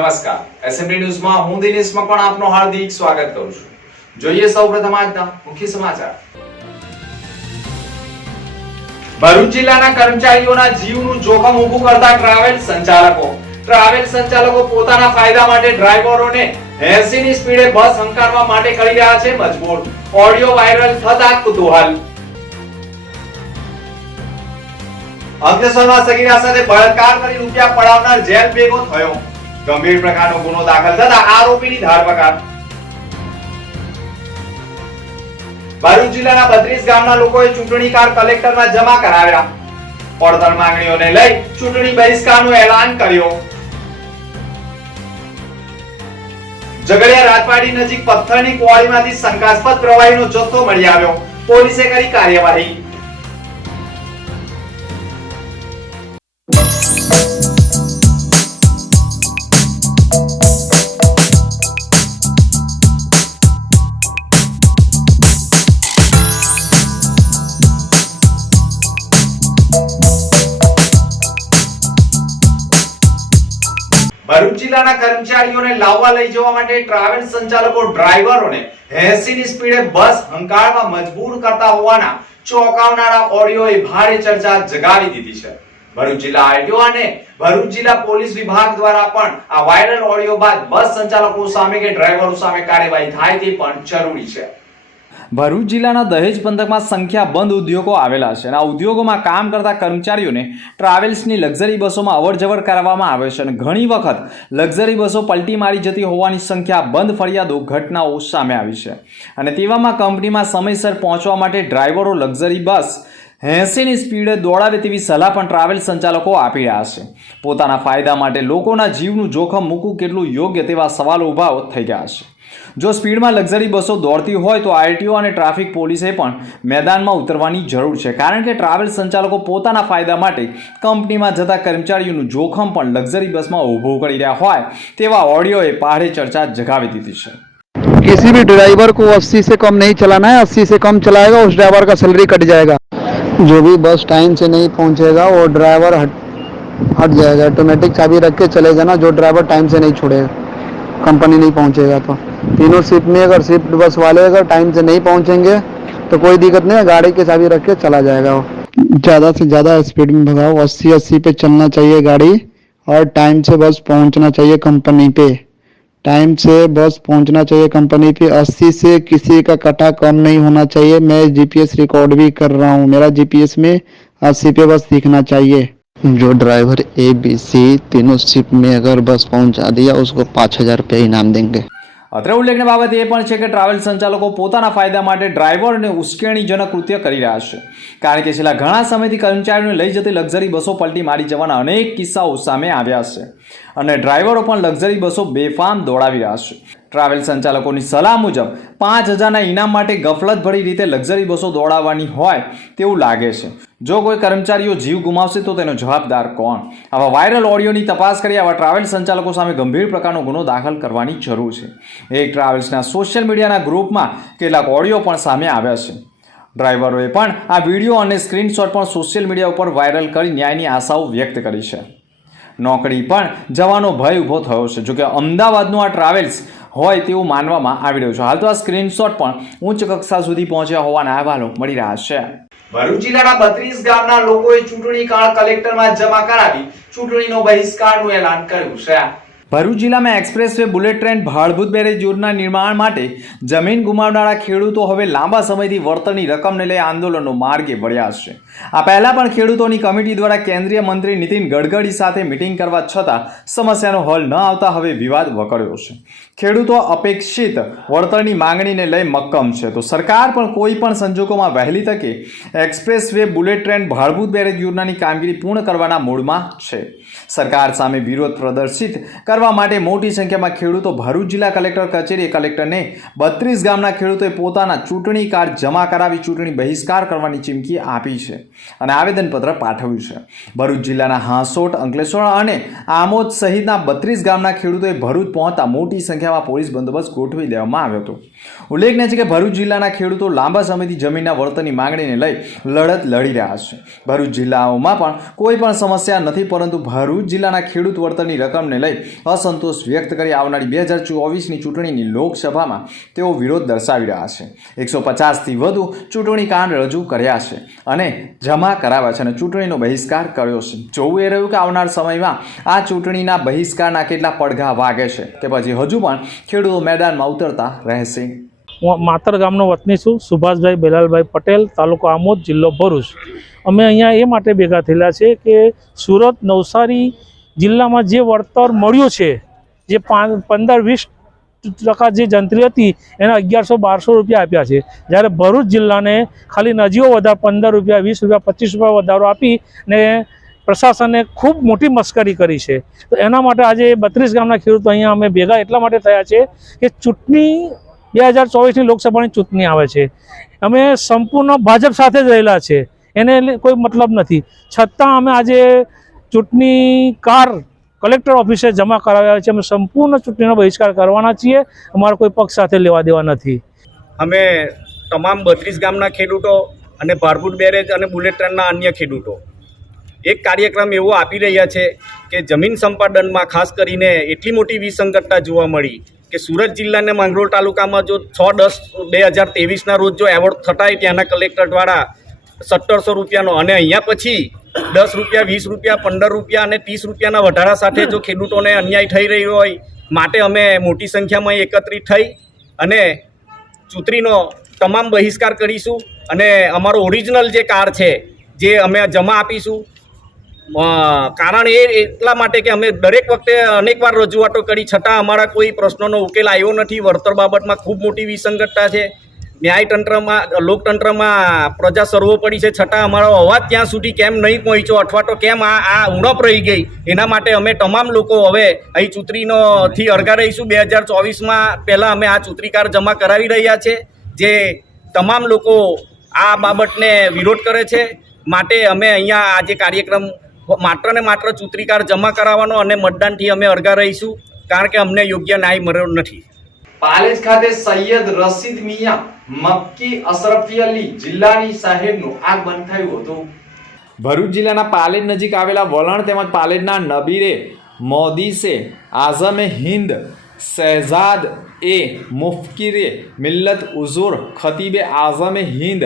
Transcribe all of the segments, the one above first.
નમસ્કાર એસએમડી ન્યૂઝમાં હું દિનેશ મકવાણા આપનું હાર્દિક સ્વાગત કરું છું. જોઈએ સૌપ્રથમ આજના મુખ્ય સમાચાર. ભરૂચ જિલ્લાના કર્મચારીઓના જીવનું જોખમ ઊભું કરતા ટ્રાવેલ સંચાલકો પોતાના ફાયદા માટે ડ્રાઈવરોને 80 ની સ્પીડે બસ હંકારવા માટે કરી રહ્યા છે મજબૂર. ઓડિયો વાયરલ થતા કુતૂહલ. અંકલેશ્વરમાં સગીરા સાથે બળાત્કાર કરી રૂપિયા પડાવનાર જેલ ભેગો થયો. ગંભીર પ્રકારનો ગુનો દાખલ થતા આરોપીની ધરપકડ. ભરૂચ જિલ્લાના 32 ગામના લોકોએ ચૂંટણી કાર્ડ કલેક્ટરમાં જમા કરાવ્યા. પડતર માંગણીઓને લઈ ચૂંટણી બહિષ્કારનું એલાન કર્યું. ઝઘડિયા રાજપાડી નજીક પથ્થરની કુવાડીમાંથી શંકાસ્પદ પ્રવાહીનો જથ્થો મળી આવ્યો. પોલીસે કરી કાર્યવાહી. ભરૂચ જિલ્લાના કર્મચારીઓને લાવવા લઈ જવા માટે ટ્રાવેલ સંચાલકો ડ્રાઈવરોને 80 ની સ્પીડે બસ હંકારવા મજબૂર કરતા હોવાના ચોંકાવનારા ઓડિયોએ ભારે ચર્ચા જગાવી દીધી છે. ભરૂચ જિલ્લા આરટીઓ અને ભરૂચ જિલ્લા પોલીસ વિભાગ દ્વારા પણ આ વાયરલ ઓડિયો બાદ બસ સંચાલકો સામે કે ડ્રાઈવરો સામે કાર્યવાહી થાય તે પણ જરૂરી છે. ભરૂચ જિલ્લાના દહેજ પંથકમાં સંખ્યાબંધ ઉદ્યોગો આવેલા છે અને આ ઉદ્યોગોમાં કામ કરતા કર્મચારીઓને ટ્રાવેલ્સની લક્ઝરી બસોમાં અવરજવર કરવામાં આવે છે અને ઘણી વખત લક્ઝરી બસો પલટી મારી જતી હોવાની સંખ્યાબંધ ફરિયાદો ઘટનાઓ સામે આવી છે અને તેવામાં કંપનીમાં સમયસર પહોંચવા માટે ડ્રાઈવરો લક્ઝરી બસ 80 ની સ્પીડે દોડાવે તેવી સલાહ પણ ટ્રાવેલ સંચાલકો આપી રહ્યા છે. પોતાના ફાયદા માટે લોકોના જીવનું જોખમ મૂકવું કેટલું યોગ્ય તેવા સવાલો ઊભા થઈ ગયા છે. જો સ્પીડમાં લક્ઝરી બસો દોડતી હોય તો આરટીઓ અને ટ્રાફિક પોલીસે પણ મેદાનમાં ઉતરવાની જરૂર છે, કારણ કે ટ્રાવેલ સંચાલકો પોતાના ફાયદા માટે કંપનીમાં જતા કર્મચારીઓનું જોખમ પણ લક્ઝરી બસમાં ઊભું કરી રહ્યા હોય તેવા ઓડિયોએ ભારે ચર્ચા જગાવી દીધી છે. किसी भी ड्राइवर को 80 से कम नहीं चलाना है. 80 से कम चलाएगा उस ड्राइवर का सैलरी कट जाएगा. जो भी बस टाइम से नहीं पहुंचेगा वो ड्राइवर हट जाएगा. ऑटोमेटिक चाबी रख के चले जाना. जो ड्राइवर टाइम से नहीं छोड़ेगा, कंपनी नहीं पहुंचेगा तो तीनों शिफ्ट में अगर शिफ्ट बस वाले अगर टाइम से नहीं पहुंचेंगे तो कोई दिक्कत नहीं है. गाड़ी की चाबी रख के चला जाएगा. वो ज़्यादा से ज़्यादा स्पीड में भगाओ. 80 पे चलना चाहिए गाड़ी और टाइम से बस पहुंचना चाहिए कंपनी पे. टाइम से बस पहुंचना चाहिए कंपनी पे. 80 से किसी का कटा कम नहीं होना चाहिए. मैं जीपीएस रिकॉर्ड भी कर रहा हूँ. मेरा जीपीएस में 80 पे बस दिखना चाहिए. जो ड्राइवर ए बी सी तीनों शिफ्ट में अगर बस पहुंचा दिया उसको 5000 रुपये इनाम देंगे. અત્રે ઉલ્લેખનીય બાબત એ પણ છે કે ટ્રાવેલ સંચાલકો પોતાના ફાયદા માટે ડ્રાઈવરને ઉશ્કેરણીજનક કૃત્ય કરી રહ્યા છે, કારણ કે છેલ્લા ઘણા સમયથી કર્મચારીઓને લઈ જતી લક્ઝરી બસો પલટી મારી જવાના અનેક કિસ્સાઓ સામે આવ્યા છે અને ડ્રાઈવરો પણ લક્ઝરી બસો બેફામ દોડાવી રહ્યા છે. ટ્રાવેલ સંચાલકોની સલાહ મુજબ 5000ના ઇનામ માટે ગફલતભરી રીતે લક્ઝરી બસો દોડાવવાની હોય તેવું લાગે છે. જો કોઈ કર્મચારીઓ જીવ ગુમાવશે તો તેનો જવાબદાર કોણ? આવા વાયરલ ઓડિયોની તપાસ કરી આવા ટ્રાવેલ સંચાલકો સામે ગંભીર પ્રકારનો ગુનો દાખલ કરવાની જરૂર છે. એક ટ્રાવેલ્સના સોશિયલ મીડિયાના ગ્રુપમાં કેટલાક ઓડિયો પણ સામે આવ્યા છે. ડ્રાઈવરોએ પણ આ વિડીયો અને સ્ક્રીનશોટ પણ સોશિયલ મીડિયા ઉપર વાયરલ કરી ન્યાયની આશાઓ વ્યક્ત કરી છે. નોકરી પણ જવાનો ભય ઊભો થયો છે. જોકે અમદાવાદનું આ ટ્રાવેલ્સ હોય તેવું માનવામાં આવી રહ્યું છે. હાલ તો આ સ્ક્રીનશોટ પણ ઉચ્ચ કક્ષા સુધી પહોંચ્યા હોવાના અહેવાલો મળી રહ્યા છે. ભરૂચ જિલ્લાના 32 ગામના લોકોએ ચૂંટણી કાર્ડ કલેક્ટરમાં જમા કરાવી ચૂંટણીનો બહિષ્કારનું એલાન કર્યું છે. ભરૂચ જિલ્લામાં express way bullet train Bhadbhut barrage યોજના નિર્માણ માટે જમીન ગુમાવનારા ખેડૂતો હવે લાંબા સમયથી વળતરની રકમને લઈ આંદોલનનો માર્ગે વળ્યા છે. આ પહેલા પણ ખેડૂતોની કમિટી દ્વારા કેન્દ્રીય મંત્રી નીતિન ગડકરી સાથે મિટિંગ કરવા છતાં સમસ્યાનો હલ ન આવતા હવે વિવાદ વકર્યો છે. ખેડૂતો અપેક્ષિત વળતરની માંગણીને લઈ મક્કમ છે તો સરકાર પણ કોઈ પણ સંજોગોમાં વહેલી તકે express way bullet train Bhadbhut barrage યોજનાની કામગીરી પૂર્ણ કરવાના મૂડમાં છે. સરકાર સામે વિરોધ પ્રદર્શિત કરવા માટે મોટી સંખ્યામાં ખેડૂતો ભરૂચ જિલ્લા કલેક્ટર કચેરીએ કલેક્ટરને 32 ગામના ખેડૂતોએ પોતાના ચૂંટણી કાર્ડ જમા કરાવી ચૂંટણી બહિષ્કાર કરવાની ચીમકી આપી છે અને આવેદનપત્ર પાઠવ્યું છે. ભરૂચ જિલ્લાના હાંસોટ, અંકલેશ્વર અને આમોદ સહિતના 32 ગામના ખેડૂતોએ ભરૂચ પહોંચતા મોટી સંખ્યામાં પોલીસ બંદોબસ્ત ગોઠવી દેવામાં આવ્યો હતો. ઉલ્લેખનીય છે કે ભરૂચ જિલ્લાના ખેડૂતો લાંબા સમયથી જમીનના વળતરની માંગણીને લઈ લડત લડી રહ્યા છે. ભરૂચ જિલ્લાઓમાં પણ કોઈ પણ સમસ્યા નથી, પરંતુ ભરૂચ જિલ્લાના ખેડૂત વળતરની રકમને લઈ અસંતોષ વ્યક્ત કરી આવનારી 2024ની ચૂંટણીની લોકસભામાં તેઓ વિરોધ દર્શાવી રહ્યા છે. 150થી વધુ ચૂંટણી કાર્ડ રજૂ કર્યા છે અને જમા કરાવ્યા છે અને ચૂંટણીનો બહિષ્કાર કર્યો છે. જોવું એ રહ્યું કે આવનાર સમયમાં આ ચૂંટણીના બહિષ્કારના કેટલા પડઘા વાગે છે કે પછી હજુ પણ ખેડૂતો મેદાનમાં ઉતરતા રહેશે. હું માતર ગામનો વતની છું, સુભાષભાઈ બેલાલભાઈ પટેલ, તાલુકો આમોદ, જિલ્લો ભરૂચ. અમે અહીંયા એ માટે ભેગા થયેલા છે કે સુરત, નવસારી જિલ્લામાં જે વળતર મળ્યું છે, જે 15-20% જે જંત્રી હતી એના 1100-1200 રૂપિયા આપ્યા છે, જ્યારે ભરૂચ જિલ્લાને ખાલી નજીવો વધારો 15 રૂપિયા, 20 રૂપિયા, 25 રૂપિયા વધારો આપી ને પ્રશાસને ખૂબ મોટી મશ્કરી કરી છે. તો એના માટે આજે 32 ગામના ખેડૂતો અહીંયા અમે ભેગા એટલા માટે થયા છે કે ચૂંટણી 2024ની લોકસભાની ચૂંટણી આવે છે. અમે સંપૂર્ણ ભાજપ સાથે જ રહેલા છે, એને કોઈ મતલબ નથી, છતાં અમે આજે ચૂંટણી કાર કલેક્ટર ઓફિસે જમા કરાવ્યા છે. અમે સંપૂર્ણ ચૂંટણીનો બહિષ્કાર કરવાના છીએ, અમારા કોઈ પક્ષ સાથે લેવા દેવા નથી. અમે તમામ 32 ગામના ખેડૂતો અને ભારપૂર બેરેજ અને બુલેટ ટ્રેનના અન્ય ખેડૂતો એક કાર્યક્રમ એવો આપી રહ્યા છે કે જમીન સંપાદનમાં ખાસ કરીને એટલી મોટી વિસંગતતા જોવા મળી કે સુરત જિલ્લાના માંગરોળ તાલુકામાં જો 6/10/2023ના રોજ જો એવોર્ડ થતા ત્યાંના કલેક્ટર દ્વારા 1700 રૂપિયાનો અને અહીંયા પછી 10 રૂપિયા, 20 રૂપિયા, 15 રૂપિયા અને 30 રૂપિયાના વધારા સાથે જો ખેડૂતોને અન્યાય થઈ રહ્યો હોય માટે અમે મોટી સંખ્યામાં એકત્રિત થઈ અને ચૂંટણીનો તમામ બહિષ્કાર કરીશું અને અમારો ઓરિજિનલ જે કાર છે જે અમે જમા આપીશું. કારણ એટલા માટે કે અમે દરેક વખતે અનેકવાર રજૂઆતો કરી છતાં અમારા કોઈ પ્રશ્નોનો ઉકેલ આવ્યો નથી. વળતર બાબતમાં ખૂબ મોટી વિસંગતતા છે, ન્યાયતંત્રમાં, લોકતંત્રમાં પ્રજા સર્વોપરી છે, છતાં અમારો અવાજ ત્યાં સુધી કેમ નહીં પહોંચ્યો અથવા તો કેમ આ ઉણપ રહી ગઈ, એના માટે અમે તમામ લોકો હવે અહીં ચૂંટણીથી અળગા રહીશું. 2024માં પહેલાં અમે આ ચૂંટણી કાર જમા કરાવી રહ્યા છે, જે તમામ લોકો આ બાબતને વિરોધ કરે છે. માટે અમે અહીંયા આજે કાર્યક્રમ માત્ર ને માત્ર ચૂંટણી કાર જમા કરાવવાનો અને મતદાનથી અમે અળગા રહીશું, કારણ કે અમને યોગ્ય ન્યાય મળ્યો નથી. પાલેજ ખાતે સૈયદ રશીદ મિયા મક્કી અશરફી અલી જિલ્લાની સાહેબનું આગમન થયું હતું. ભરૂચ જિલ્લાના પાલેજ નજીક આવેલા વલણ તેમજ પાલેજના નબીરે મોદીસે આઝમે હિન્દ શહેજાદ એ મુફકીરે મિલ્લત ઉઝુર ખતીબે આઝમે હિન્દ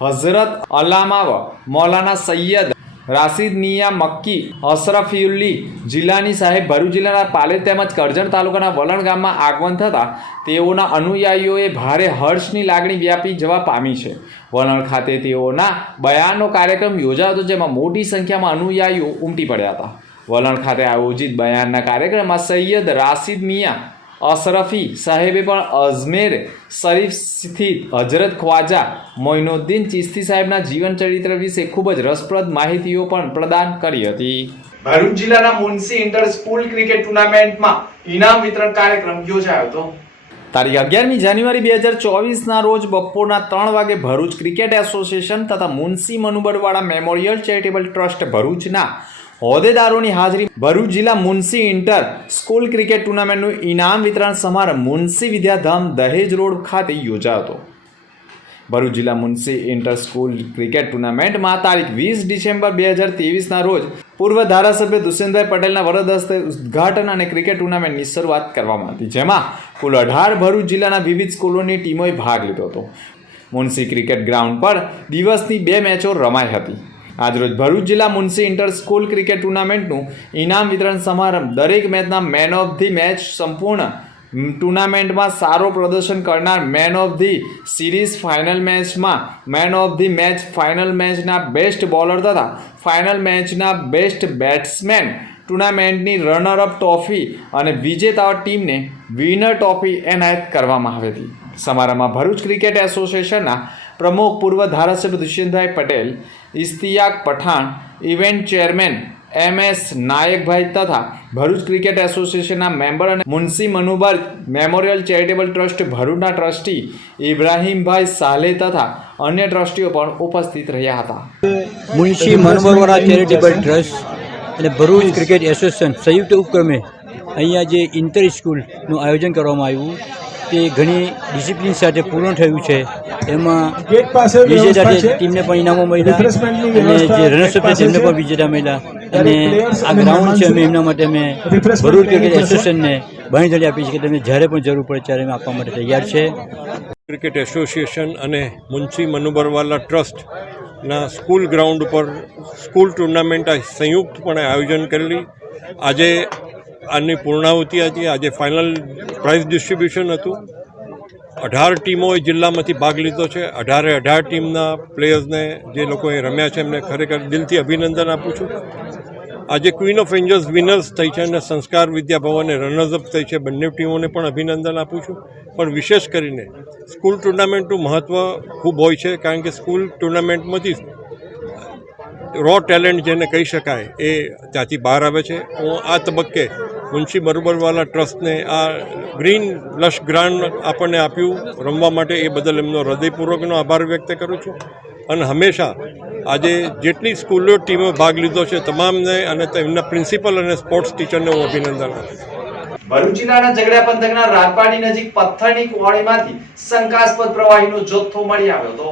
હઝરત અલામા મૌલાના સૈયદ રાશિદ મિયા મક્કી અશરફીઉલ્લી જિલ્લાની સાહેબ ભરૂચ જિલ્લાના પાલેજ તેમજ કરજણ તાલુકાના વલણ ગામમાં આગમન થતાં તેઓના અનુયાયીઓએ ભારે હર્ષની લાગણી વ્યાપી જવા પામી છે. વલણ ખાતે તેઓના બયાનનો કાર્યક્રમ યોજાયો હતો, જેમાં મોટી સંખ્યામાં અનુયાયીઓ ઉમટી પડ્યા હતા. વલણ ખાતે આયોજિત બયાનના કાર્યક્રમમાં સૈયદ રાશિદ મિયા અશરફી સાહેબે પણ અજમેર શરીફ સ્થિત હજરત ખ્વાજા મોઇનુદ્દીન ચિશ્તી સાહેબના જીવન ચરિત્ર વિશે ખૂબ જ રસપ્રદ માહિતીઓ પણ પ્રદાન કરી હતી. ભરૂચ જિલ્લાના મુનસી ઇન્ટર સ્કૂલ ક્રિકેટ ટુર્નામેન્ટમાં ઇનામ વિતરણ કાર્યક્રમ યોજાયો હતો. તારીખ 11મી જાન્યુઆરી 2024ના રોજ બપોરના 3 વાગે ભરૂચ ક્રિકેટ એસોસિએશન તથા મુનસી મનુબરવાડા મેમોરિયલ ચેરિટેબલ ટ્રસ્ટ ભરૂચના હોદ્દેદારોની હાજરી ભરૂચ જિલ્લા મુનસી ઇન્ટર સ્કૂલ ક્રિકેટ ટુર્નામેન્ટનું ઇનામ વિતરણ સમારંભ મુનસી વિદ્યાધામ દહેજ રોડ ખાતે યોજાયો હતો. ભરૂચ જિલ્લા મુનસી ઇન્ટર સ્કૂલ ક્રિકેટ ટુર્નામેન્ટમાં તારીખ 20 ડિસેમ્બર 2023ના રોજ પૂર્વ ધારાસભ્ય દુષ્યંતભાઈ પટેલના વરદ હસ્તે ઉદ્ઘાટન અને ક્રિકેટ ટુર્નામેન્ટની શરૂઆત કરવામાં હતી, જેમાં કુલ 18 ભરૂચ જિલ્લાના વિવિધ સ્કૂલોની ટીમોએ ભાગ લીધો હતો. મુનસી ક્રિકેટ ગ્રાઉન્ડ પર દિવસની 2 મેચો રમાઈ હતી. આજરોજ ભરૂચ જિલ્લા મુનસી ઇન્ટર સ્કૂલ ક્રિકેટ ટુર્નામેન્ટનું ઇનામ વિતરણ સમારંભ દરેક મેચના મેન ઓફ ધી મેચ, સંપૂર્ણ ટુર્નામેન્ટમાં સારો પ્રદર્શન કરનાર man of the series, final મેચમાં man of the match, final મેચના બેસ્ટ બોલર તથા ફાઇનલ મેચના બેસ્ટ બેટ્સમેન, ટુર્નામેન્ટની રનરઅપ ટ્રોફી અને વિજેતા ટીમને વિનર ટ્રોફી એનાયત કરવામાં આવી હતી. સમારંભમાં ભરૂચ ક્રિકેટ એસોસિએશનના પ્રમુખ પૂર્વ ધારાસભ્ય Dushyantbhai Patel, Ishtiyaq Pathan, event chairman MS Nayakbhai તથા ભરૂચ ક્રિકેટ એસોસિએશનના મેમ્બર અને Munshi Manubar memorial charitable trust ભરૂચના ટ્રસ્ટી ઇબ્રાહીમભાઈ સાલે તથા અન્ય ટ્રસ્ટીઓ પણ ઉપસ્થિત રહ્યા હતા. મુનસી મનુબરવાડા ચેરિટેબલ ટ્રસ્ટ અને ભરૂચ ક્રિકેટ એસોસિએશન સંયુક્ત ઉપક્રમે અહીંયા જે ઇન્ટર સ્કૂલનું આયોજન કરવામાં આવ્યું તે ઘણી ડિસિપ્લિન સાથે પૂર્ણ થયું છે. એમાં વિજેતા ટીમને પણ ઇનામો મળ્યા અને જે રનર્સઅપ છે તેમને પણ વિજેતા મળ્યા. અને આ ગ્રાઉન્ડ છે અમે એમના માટે અમે ભરૂચ ક્રિકેટ એસોસિએશનને બાંહેધરી આપી છે કે તમે જ્યારે પણ જરૂર પડે ત્યારે અમે આપવા માટે તૈયાર છે. ક્રિકેટ એસોસિએશન અને મુનશી મનુબરવાલા ટ્રસ્ટના સ્કૂલ ગ્રાઉન્ડ ઉપર સ્કૂલ ટુર્નામેન્ટ સંયુક્તપણે આયોજન કરેલી. આજે આની પૂર્ણાહુતિ હતી. આજે ફાઇનલ પ્રાઇઝ ડિસ્ટ્રીબ્યુશન હતું. 18 ટીમોએ જિલ્લામાંથી ભાગ લીધો છે. 18 ટીમના પ્લેયર્સને જે લોકોએ રમ્યા છે એમને ખરેખર દિલથી અભિનંદન આપું છું. આજે ક્વીન ઓફ એન્જલ્સ વિનર્સ થઈ છે અને સંસ્કાર વિદ્યાભવને રનર્સઅપ થઈ છે. બંને ટીમોને પણ અભિનંદન આપું છું. પણ વિશેષ કરીને સ્કૂલ ટુર્નામેન્ટનું મહત્ત્વ ખૂબ હોય છે, કારણ કે સ્કૂલ ટુર્નામેન્ટમાંથી રો ટેલેન્ટ જેને કહી શકાય એ ત્યાંથી બહાર આવે છે. હું આ તબક્કે મુનશી મનુબરવાલા ટ્રસ્ટને આ ગ્રીન લશ ગ્રાઉન્ડ આપણને આપ્યું રમવા માટે, એ બદલ એમનો હૃદયપૂર્વકનો આભાર વ્યક્ત કરું છું. અને હંમેશા આજે જેટલી સ્કૂલો ટીમો ભાગ લીધો છે તમામને અને તેમના પ્રિન્સિપલ અને સ્પોર્ટ્સ ટીચરને હું અભિનંદન આપું છું. ભરૂચ જિલ્લાના ઝઘડિયા પંથકના રાજપાડી નજીક પથ્થરની કુવાડીમાંથી શંકાસ્પદ પ્રવાહીનો જથ્થો મળી આવ્યો હતો.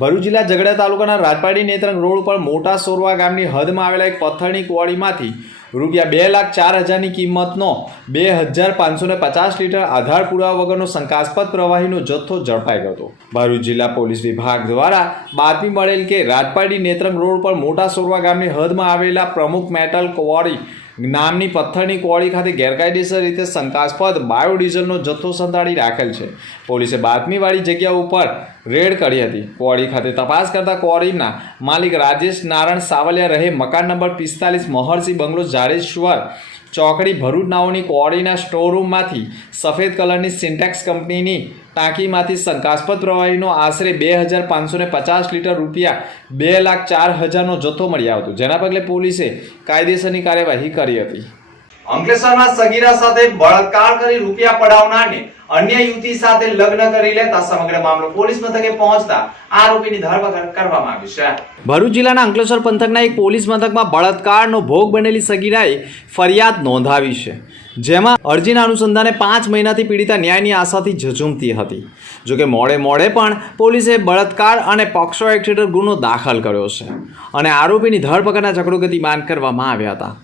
ભરૂચ જિલ્લા ઝઘડિયા તાલુકાના રાજપાડી નેત્રંગ રોડ ઉપર મોટા સોરવા ગામની હદમાં આવેલા એક પથ્થરની કુવાડીમાંથી રૂપિયા 2,04,000ની કિંમતનો 2,550 લીટર આધાર પુરાવા વગરનો શંકાસ્પદ પ્રવાહીનો જથ્થો ઝડપાઈ ગયો હતો. ભરૂચ જિલ્લા પોલીસ વિભાગ દ્વારા બાતમી મળેલ કે રાજપાડી નેત્રંગ રોડ પર મોટા સોરવા ગામની હદમાં આવેલા પ્રમુખ મેટલ કુવાડી નામની પથ્થરની કુવાડી ખાતે ગેરકાયદેસર રીતે શંકાસ્પદ બાયોડીઝલનો જથ્થો સંતાડી રાખેલ છે. પોલીસે બાતમીવાળી જગ્યા ઉપર રેડ કરી હતી. કુવાડી ખાતે તપાસ કરતા કુવાડીના માલિક રાજેશ નારાયણ સાવલિયા રહે મકાન નંબર 45 મહર્ષિ બંગલો જાડેશ્વર ચોકડી ભરૂચ નાઓની કુવાડીના સ્ટોરરૂમમાંથી સફેદ કલરની સિન્ટેક્સ કંપનીની ટાંકીમાંથી શંકાસ્પદ પ્રવાહીનો આશરે 2,550 લીટર રૂપિયા 2,04,000નો જથ્થો મળી આવ્યો હતો, જેના પગલે પોલીસે કાયદેસરની કાર્યવાહી કરી હતી. અંકલેશ્વરમાં સગીરા સાથે બળાત્કાર કરી રૂપિયા પડાવનારને અન્ય યુવતી સાથે લગ્ન કરી લેતા સમગ્ર મામલો પોલીસ મથકે પહોંચતા આરોપીની ધરપકડ કરવામાં આવી છે. ભરૂચ જિલ્લાના અંકલેશ્વર પંથકના એક પોલીસ મથકમાં બળાત્કારનો ભોગ બનેલી સગીરાએ ફરિયાદ નોંધાવી છે, જેમાં અરજીના અનુસંધાને 5 મહિનાથી પીડિતા ન્યાયની આશાથી ઝઝૂમતી હતી. જોકે મોડે પણ પોલીસે બળાત્કાર અને પોક્સો એક્ટ હેઠળ ગુનો દાખલ કર્યો છે અને આરોપીની ધરપકડના ચક્રો ગતિમાન કરવામાં આવ્યા હતા.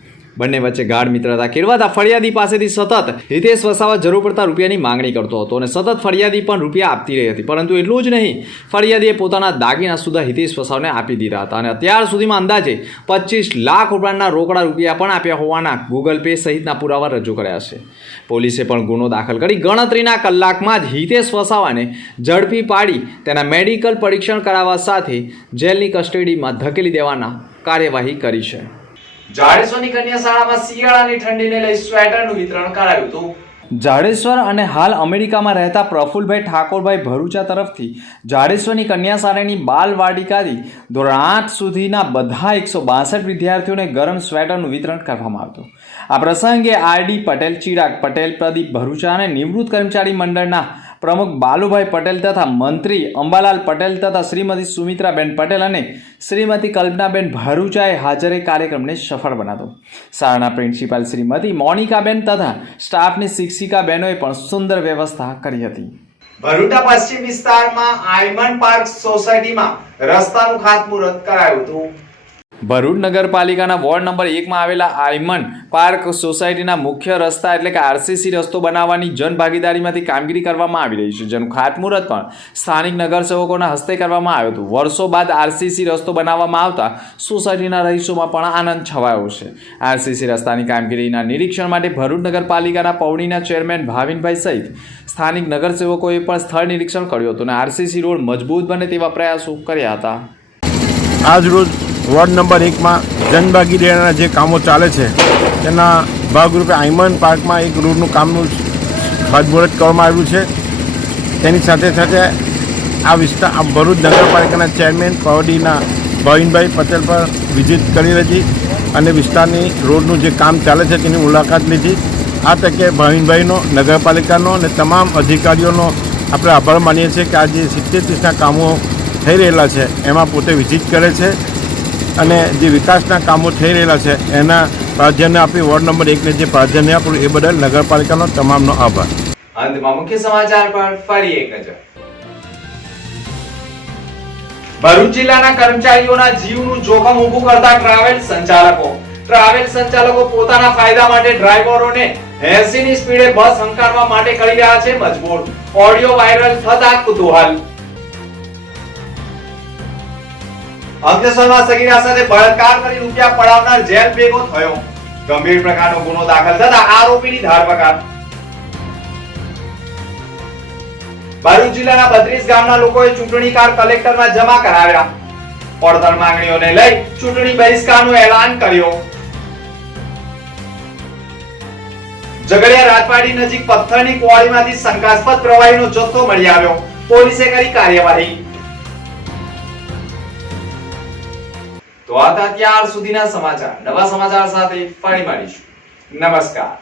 બંને વચ્ચે ગાઢ મિત્રતા કેળવાતા ફરિયાદી પાસેથી સતત હિતેશ વસાવા જરૂર પડતા રૂપિયાની માંગણી કરતો હતો અને સતત ફરિયાદી પણ રૂપિયા આપતી રહી હતી. પરંતુ એટલું જ નહીં, ફરિયાદીએ પોતાના દાગીના સુધા હિતેશ વસાવાને આપી દીધા હતા અને અત્યાર સુધીમાં અંદાજે 25 લાખ રૂપિયાના રોકડા રૂપિયા પણ આપ્યા હોવાના ગૂગલ પે સહિતના પુરાવા રજૂ કર્યા છે. પોલીસે પણ ગુનો દાખલ કરી ગણતરીના કલાકમાં જ હિતેશ વસાવાને ઝડપી પાડી તેના મેડિકલ પરીક્ષણ કરાવવા સાથે જેલની કસ્ટડીમાં ધકેલી દેવાના કાર્યવાહી કરી છે. જાડેશ્વરની કન્યા શાળામાં શિયાળાની ઠંડીને લઈ સ્વેટરનું વિતરણ કરાયું હતું. જાડેશ્વર અને હાલ અમેરિકામાં રહેતા પ્રફુલભાઈ ઠાકોરભાઈ ભરૂચા તરફથી જાડેશ્વરની કન્યા શાળાની બાલવાટિકાથી ધોરણ 8 સુધીના બધા 162 વિદ્યાર્થીઓને ગરમ સ્વેટરનું વિતરણ કરવામાં આવ્યું. આ પ્રસંગે આરડી પટેલ, ચિરાગ પટેલ, પ્રદીપ ભરૂચા અને નિવૃત્ત કર્મચારી મંડળના પ્રમુખ બાલુભાઈ પટેલ તથા મંત્રી અંબાલાલ પટેલ તથા શ્રીમતી સુમિત્રાબેન પટેલ અને શ્રીમતી કલ્પનાબેન ભરૂચાએ હાજરે કાર્યક્રમને સફળ બનાવ્યો. શાળાના પ્રિન્સિપાલ શ્રીમતી મોનિકાબેન તથા સ્ટાફની શિક્ષિકા બહેનોએ પણ સુંદર વ્યવસ્થા કરી હતી. ભરૂચના પશ્ચિમ વિસ્તારમાં આયમન પાર્ક સોસાયટીમાં રસ્તાનું ખાતમુહૂર્ત કરાયું હતું. ભરૂચ નગરપાલિકાના વોર્ડ નંબર 1માં આવેલા આયમન પાર્ક સોસાયટીના મુખ્ય રસ્તા એટલે કે આરસીસી રસ્તો બનાવવાની જનભાગીદારીમાંથી કામગીરી કરવામાં આવી રહી છે, જેનું ખાતમુહૂર્ત પણ સ્થાનિક નગરસેવકોના હસ્તે કરવામાં આવ્યું હતું. વર્ષો બાદ આરસીસી રસ્તો બનાવવામાં આવતા સોસાયટીના રહીશોમાં પણ આનંદ છવાયો છે. આરસીસી રસ્તાની કામગીરીના નિરીક્ષણ માટે ભરૂચ નગરપાલિકાના પૌડીના ચેરમેન ભાવિનભાઈ સહિત સ્થાનિક નગરસેવકોએ પણ સ્થળ નિરીક્ષણ કર્યું હતું અને આરસીસી રોડ મજબૂત બને તેવા પ્રયાસો કર્યા હતા. આજ રોજ વોર્ડ નંબર 1માં જનભાગીદારીના જે કામો ચાલે છે તેના ભાગરૂપે આયમન પાર્કમાં એક રોડનું કામનું ખાતમુહૂર્ત કરવામાં આવ્યું છે. તેની સાથે સાથે આ ભરૂચ નગરપાલિકાના ચેરમેન પાવડીના ભાવિનભાઈ પટેલ પર વિઝિટ કરી હતી અને વિસ્તારની રોડનું જે કામ ચાલે છે તેની મુલાકાત લીધી. આ તકે ભાવિનભાઈનો, નગરપાલિકાનો અને તમામ અધિકારીઓનો આપણે આભાર માનીએ છીએ કે આ જે 70-30ના કામો થઈ રહેલા છે એમાં પોતે વિઝિટ કરે છે અને જે વિકાસના કામો થઈ રહેલા છે એના પ્રાધાન્ય આપી વોર્ડ નંબર 1ને જે પ્રાધાન્ય આપ્યું એ બદલ નગરપાલિકાનો તમામનો આભાર. અંતમાં મુખ્ય સમાચાર પર ફરી એક નજર. ભરૂચ જિલ્લાના કર્મચારીઓના જીવનું જોખમ ઊભું કરતા ટ્રાવેલ સંચાલકો. ટ્રાવેલ સંચાલકો પોતાના ફાયદા માટે ડ્રાઈવરોને 80 ની સ્પીડે બસ હંકારવા માટે કરી રહ્યા છે મજબૂર. ઓડિયો વાયરલ થતા કુતૂહલ. અંકલેશ્વરમાં સગીરા સાથે બળાત્કાર કરી રૂપિયા પડાવનાર જેલ ભેગો થયો. ગંભીર પ્રકારનો ગુનો દાખલ થતા આરોપીની ધરપકડ. ભરૂચ જિલ્લાના 32 ગામના લોકોએ ચૂંટણી કાર્ડ કલેક્ટરમાં જમા કરાવ્યા. પડતર માંગણીઓને લઈ ચૂંટણી બહિષ્કારનું એલાન કર્યું. ઝઘડિયા રાજપાડી નજીક પથ્થરની કુવાડીમાંથી શંકાસ્પદ પ્રવાહીનો જથ્થો મળી આવ્યો. પોલીસે કરી કાર્યવાહી. તો આ હતા અત્યાર સુધીના સમાચાર. નવા સમાચાર સાથે ફરી મળીશું. નમસ્કાર.